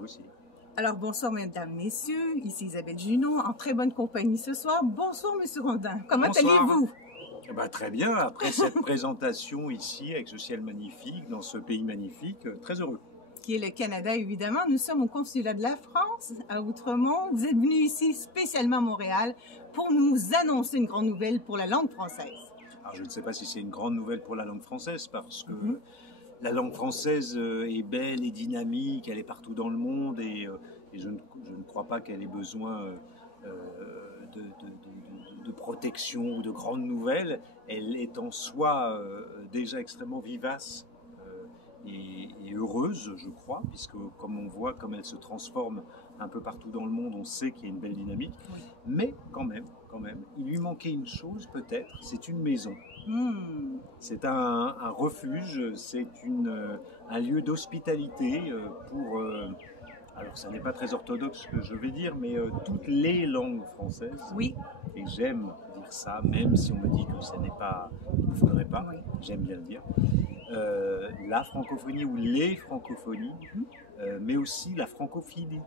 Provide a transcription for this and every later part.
vous aussi. Alors bonsoir mesdames, messieurs, ici Isabelle Junot, en très bonne compagnie ce soir. Bonsoir monsieur Rondin, comment allez-vous? Très bien, après cette présentation ici avec ce ciel magnifique, dans ce pays magnifique, très heureux. Qui est le Canada évidemment, nous sommes au consulat de la France à Outremont. Vous êtes venu ici spécialement à Montréal pour nous annoncer une grande nouvelle pour la langue française. Alors je ne sais pas si c'est une grande nouvelle pour la langue française parce que la langue française est belle et dynamique, elle est partout dans le monde et je ne crois pas qu'elle ait besoin de protection ou de grandes nouvelles. Elle est en soi déjà extrêmement vivace et heureuse, je crois, puisque comme on voit, comme elle se transforme un peu partout dans le monde, on sait qu'il y a une belle dynamique. Oui. Mais quand même, il lui manquait une chose peut-être, c'est une maison. C'est un refuge, c'est un lieu d'hospitalité pour... alors ça n'est pas très orthodoxe ce que je vais dire, mais toutes les langues françaises. Oui. Et j'aime dire ça, même si on me dit que ça n'est pas, il ne faudrait pas, oui. J'aime bien le dire. La francophonie ou les francophonies, mais aussi la francophilie.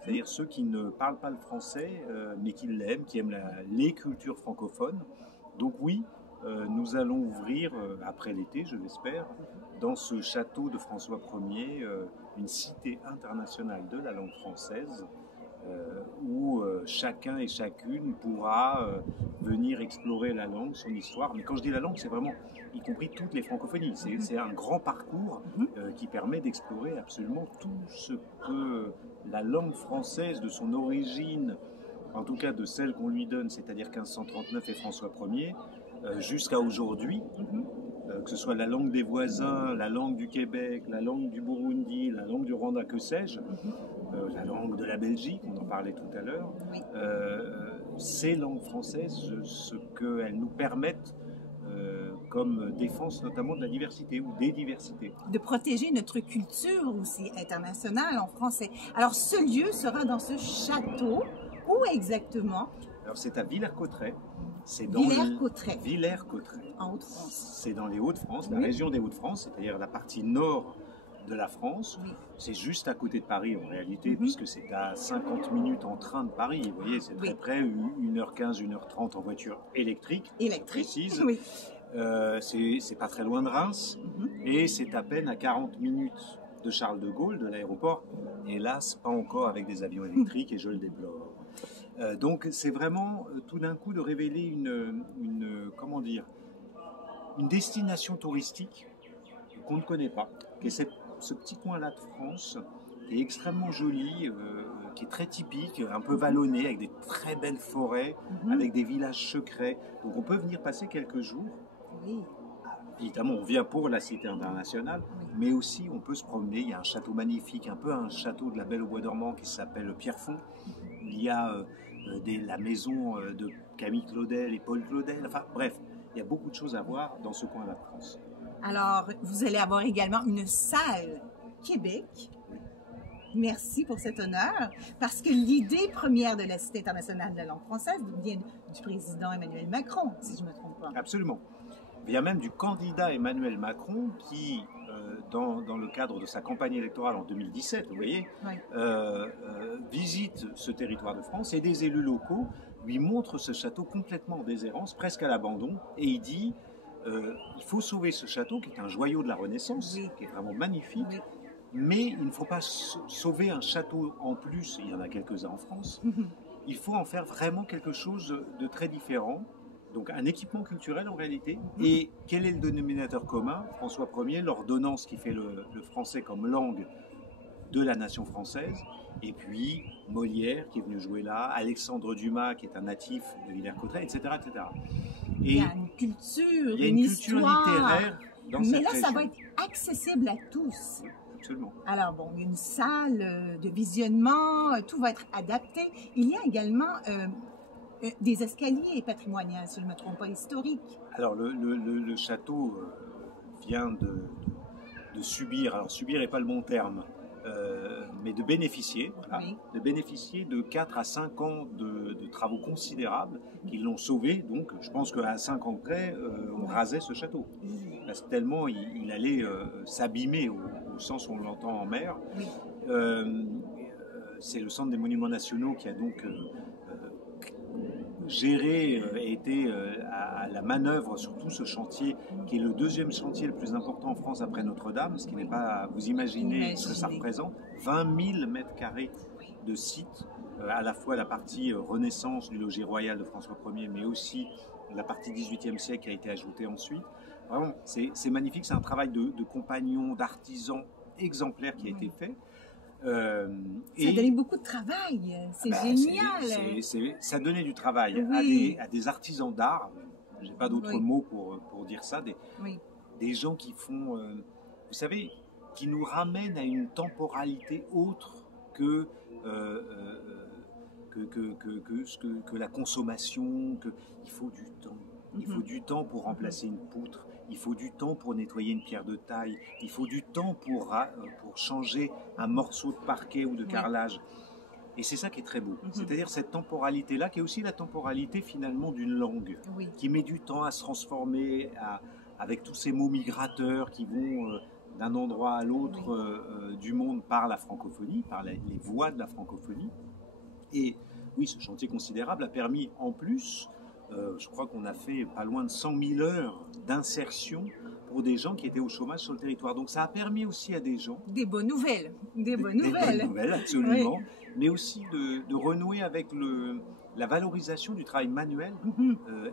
C'est-à-dire ceux qui ne parlent pas le français, mais qui l'aiment, qui aiment les cultures francophones. Donc oui, nous allons ouvrir, après l'été, je l'espère, dans ce château de François Ier, une cité internationale de la langue française, où chacun et chacune pourra venir explorer la langue, son histoire. Mais quand je dis la langue, c'est vraiment, y compris toutes les francophonies. C'est un grand parcours qui permet d'explorer absolument tout ce que la langue française, de son origine, en tout cas de celle qu'on lui donne, c'est-à-dire 1539 et François Ier, jusqu'à aujourd'hui, que ce soit la langue des voisins, la langue du Québec, la langue du Burundi, la langue du Rwanda, que sais-je, la langue de la Belgique, on en parlait tout à l'heure, ces langues françaises, ce qu'elles nous permettent comme défense notamment de la diversité ou des diversités. De protéger notre culture aussi internationale en français. Alors ce lieu sera dans ce château, où exactement? Alors c'est à Villers-Cotterêts. Villers-Cotterêts. Villers-Cotterêts. En Haute-France. C'est dans les Hauts-de-France, la région des Hauts-de-France, c'est-à-dire la partie nord de la France. Oui. C'est juste à côté de Paris en réalité, puisque c'est à 50 minutes en train de Paris. Vous voyez, c'est très près, 1h15, 1h30 en voiture électrique. Précise. Oui. C'est pas très loin de Reims, et c'est à peine à 40 minutes de Charles de Gaulle, de l'aéroport. Hélas, pas encore avec des avions électriques, et je le déplore. Donc c'est vraiment tout d'un coup de révéler comment dire, une destination touristique qu'on ne connaît pas, qui est ce petit coin-là de France, qui est extrêmement joli, qui est très typique, un peu vallonné, avec des très belles forêts, avec des villages secrets. Donc on peut venir passer quelques jours. Oui. Évidemment, on vient pour la Cité internationale, mais aussi on peut se promener. Il y a un château magnifique, un peu un château de la Belle au Bois dormant qui s'appelle Pierrefonds. Il y a la maison de Camille Claudel et Paul Claudel. Enfin bref, il y a beaucoup de choses à voir dans ce coin-là de France. Alors, vous allez avoir également une salle Québec. Merci pour cet honneur, parce que l'idée première de la Cité internationale de la langue française vient du président Emmanuel Macron, si je ne me trompe pas. Absolument. Il y a même du candidat Emmanuel Macron qui, dans le cadre de sa campagne électorale en 2017, vous voyez, visite ce territoire de France et des élus locaux lui montrent ce château complètement en déshérence, presque à l'abandon, et il dit il faut sauver ce château qui est un joyau de la Renaissance, qui est vraiment magnifique, mais il ne faut pas sauver un château en plus, il y en a quelques-uns en France, il faut en faire vraiment quelque chose de très différent. Donc un équipement culturel en réalité. Et quel est le dénominateur commun? François Ier, l'ordonnance qui fait le français comme langue de la nation française. Et puis Molière qui est venu jouer là, Alexandre Dumas qui est un natif de Villers-Cotterêts, etc., etc. Et il y a une culture, il y a une culture littéraire dans cette région. Mais là, ça va être accessible à tous. Oui, absolument. Alors bon, il y a une salle de visionnement, tout va être adapté. Il y a également des escaliers patrimoniaux, si je ne me trompe pas, historiques. Alors le château vient de subir, alors subir n'est pas le bon terme, mais de bénéficier, voilà, de bénéficier de 4 à 5 ans de travaux considérables qui l'ont sauvé. Donc je pense qu'à 5 ans près, on rasait ce château. Parce que tellement il allait s'abîmer au sens où on l'entend en mer. c'est le Centre des Monuments Nationaux qui a donc géré et été à la manœuvre sur tout ce chantier, qui est le deuxième chantier le plus important en France après Notre-Dame, ce qui n'est pas, vous imaginez ce que ça représente, 20 000 mètres carrés de sites, à la fois la partie Renaissance du logis royal de François Ier, mais aussi la partie 18e siècle qui a été ajoutée ensuite. Vraiment, c'est magnifique, c'est un travail de compagnons, d'artisans exemplaire qui a été fait. Ça a donné beaucoup de travail, c'est génial. Ça donnait du travail à des artisans d'art, je n'ai pas d'autres mots pour dire ça, des gens qui font, vous savez, qui nous ramènent à une temporalité autre que la consommation, il faut du temps. Il faut du temps pour remplacer une poutre, il faut du temps pour nettoyer une pierre de taille, il faut du temps pour changer un morceau de parquet ou de carrelage. Et c'est ça qui est très beau. C'est-à-dire cette temporalité-là, qui est aussi la temporalité finalement d'une langue, qui met du temps à se transformer avec tous ces mots migrateurs qui vont d'un endroit à l'autre du monde par la francophonie, par les voies de la francophonie. Et oui, ce chantier considérable a permis en plus... je crois qu'on a fait pas loin de 100 000 heures d'insertion pour des gens qui étaient au chômage sur le territoire. Donc ça a permis aussi à des gens... Des bonnes nouvelles. Des bonnes nouvelles, absolument. Mais aussi de renouer avec la valorisation du travail manuel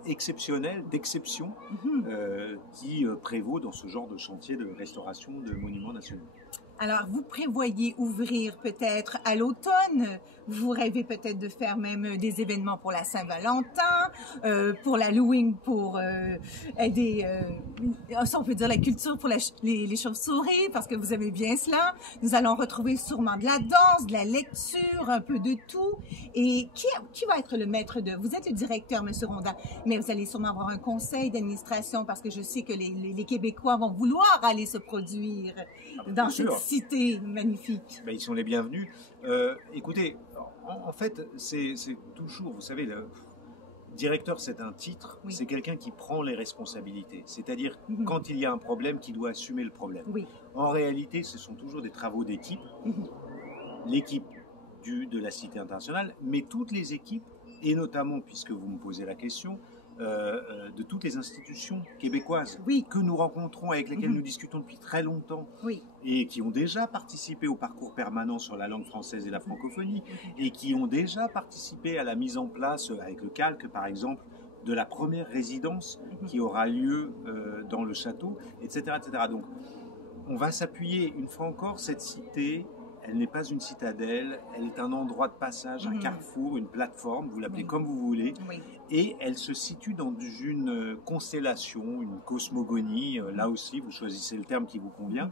exceptionnel, d'exception, qui prévaut dans ce genre de chantier de restauration de monuments nationaux. Alors, vous prévoyez ouvrir peut-être à l'automne, vous rêvez peut-être de faire même des événements pour la Saint-Valentin, pour l'Halloween, pour aider, si on peut dire la culture pour les chauves-souris, parce que vous aimez bien cela. Nous allons retrouver sûrement de la danse, de la lecture, un peu de tout. Et qui va être le maître d'œuvre? Vous êtes le directeur, M. Rondat, mais vous allez sûrement avoir un conseil d'administration, parce que je sais que les Québécois vont vouloir aller se produire dans cette cité magnifique. Ben, ils sont les bienvenus. Écoutez, en fait, c'est toujours, vous savez, le directeur, c'est un titre, c'est quelqu'un qui prend les responsabilités. C'est-à-dire, quand il y a un problème, qui doit assumer le problème. En réalité, ce sont toujours des travaux d'équipe. L'équipe de la Cité internationale, mais toutes les équipes, et notamment, puisque vous me posez la question, de toutes les institutions québécoises que nous rencontrons, avec lesquelles nous discutons depuis très longtemps, et qui ont déjà participé au parcours permanent sur la langue française et la francophonie, et qui ont déjà participé à la mise en place, avec le calque par exemple, de la première résidence qui aura lieu dans le château, etc., etc. Donc on va s'appuyer une fois encore, cette cité, elle n'est pas une citadelle, elle est un endroit de passage, un carrefour, une plateforme, vous l'appelez comme vous voulez, et elle se situe dans une constellation, une cosmogonie, là aussi vous choisissez le terme qui vous convient,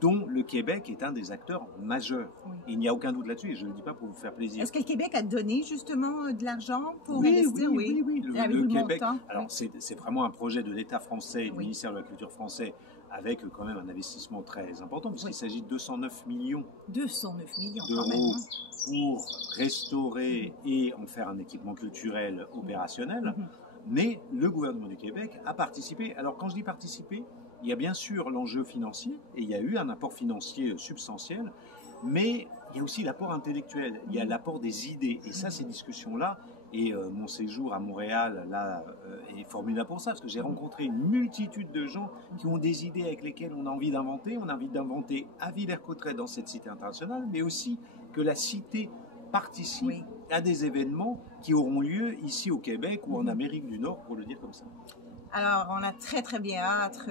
dont le Québec est un des acteurs majeurs. Il n'y a aucun doute là-dessus, et je ne le dis pas pour vous faire plaisir. Est-ce que le Québec a donné justement de l'argent pour investir? Oui. Le Québec, alors c'est vraiment un projet de l'État français et du ministère de la Culture français, avec quand même un investissement très important, puisqu'il s'agit de 209 millions d'euros pour restaurer et en faire un équipement culturel opérationnel. Mais le gouvernement du Québec a participé. Alors quand je dis participer, il y a bien sûr l'enjeu financier, et il y a eu un apport financier substantiel, mais il y a aussi l'apport intellectuel, il y a l'apport des idées. Et ça, ces discussions-là, et mon séjour à Montréal là, est formidable pour ça, parce que j'ai rencontré une multitude de gens qui ont des idées avec lesquelles on a envie d'inventer. On a envie d'inventer à Villers-Cotterêts dans cette cité internationale, mais aussi que la cité participe à des événements qui auront lieu ici au Québec ou en Amérique du Nord, pour le dire comme ça. Alors, on a très, très bien hâte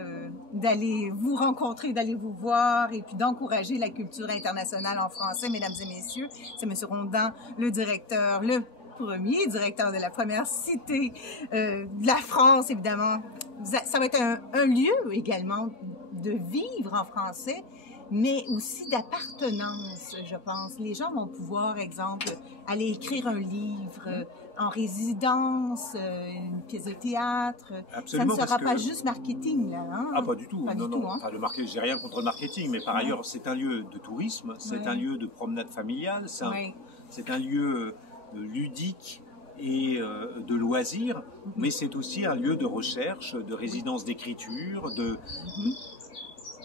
d'aller vous rencontrer, d'aller vous voir et puis d'encourager la culture internationale en français, mesdames et messieurs. C'est M. Rondat, le directeur, le premier directeur de la première cité de la France, évidemment. Ça va être un lieu également de vivre en français, mais aussi d'appartenance, je pense. Les gens vont pouvoir, exemple, aller écrire un livre en résidence, une pièce de théâtre. Absolument, ça ne sera pas juste marketing, là. Hein? Ah, pas du tout. Pas non, du non. tout, hein? Enfin, le marketing, j'ai rien contre le marketing, mais par ailleurs, c'est un lieu de tourisme, c'est un lieu de promenade familiale, c'est un lieu ludique et de loisirs, mais c'est aussi un lieu de recherche, de résidence d'écriture,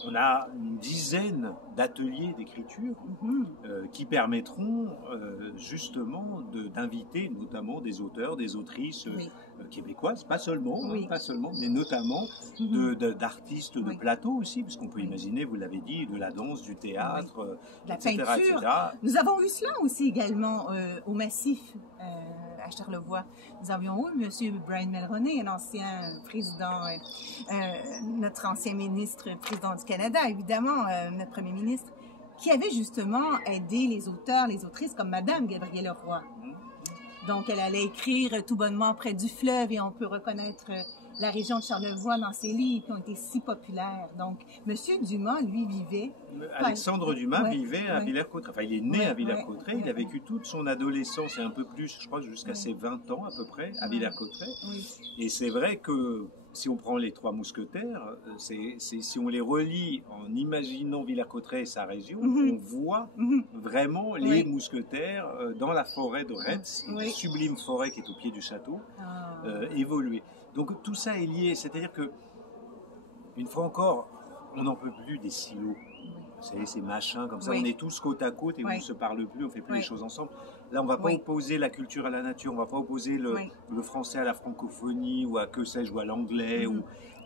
on a une dizaine d'ateliers d'écriture qui permettront justement d'inviter notamment des auteurs, des autrices québécoises, pas seulement, mais notamment d'artistes de plateau aussi, parce qu'on peut imaginer, vous l'avez dit, de la danse, du théâtre, de la etc., peinture. etc. Nous avons eu cela aussi également au Massif à Charlevoix. Nous avions eu M. Brian Mulroney, un ancien président, notre ancien ministre, président du Canada, évidemment, notre premier ministre, qui avait justement aidé les auteurs, les autrices comme Madame Gabrielle Roy. Donc, elle allait écrire tout bonnement près du fleuve et on peut reconnaître la région de Charlevoix dans ses livres qui ont été si populaires. Donc, M. Dumas, lui, vivait... Alexandre Dumas vivait à Villers-Cotterêts. Enfin, il est né à Villers-Cotterêts. Il a vécu toute son adolescence et un peu plus, je crois, jusqu'à ses 20 ans à peu près, à Villers-Cotterêts. Et c'est vrai que si on prend les Trois Mousquetaires, si on les relie en imaginant Villers-Cotterêts et sa région, on voit vraiment les mousquetaires dans la forêt de Retz, une sublime forêt qui est au pied du château, évoluer. Donc tout ça est lié, c'est-à-dire que, une fois encore, on n'en peut plus des silos. Vous savez, ces machins comme ça, on est tous côte à côte et on ne se parle plus, on ne fait plus les choses ensemble. Là, on ne va pas opposer la culture à la nature, on ne va pas opposer le français à la francophonie ou à que sais-je, ou à l'anglais.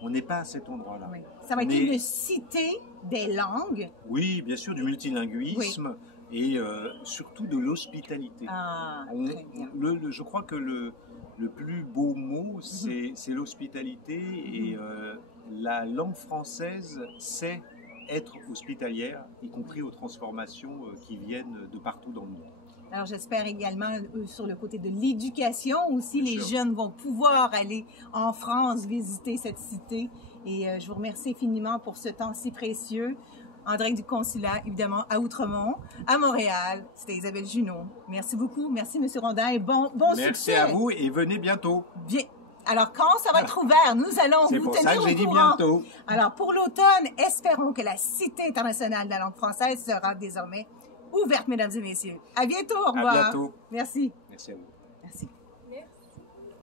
On n'est pas à cet endroit-là. Ça va être une cité des langues. Oui, bien sûr, du multilinguisme et surtout de l'hospitalité. Je crois que le plus beau mot, c'est l'hospitalité et la langue française sait être hospitalière, y compris aux transformations qui viennent de partout dans le monde. Alors j'espère également sur le côté de l'éducation aussi, les jeunes vont pouvoir aller en France visiter cette cité et je vous remercie infiniment pour ce temps si précieux. En direct du consulat, évidemment, à Outremont, à Montréal. C'était Isabelle Junot. Merci beaucoup. Merci, M. Rondin. Et bon succès. Merci à vous et venez bientôt. Bien. Alors, quand ça va être ouvert, nous allons vous tenir au courant. C'est pour ça que j'ai dit bientôt. Alors, pour l'automne, espérons que la Cité internationale de la langue française sera désormais ouverte, mesdames et messieurs. À bientôt. Au revoir. À bientôt. Merci. Merci à vous. Merci.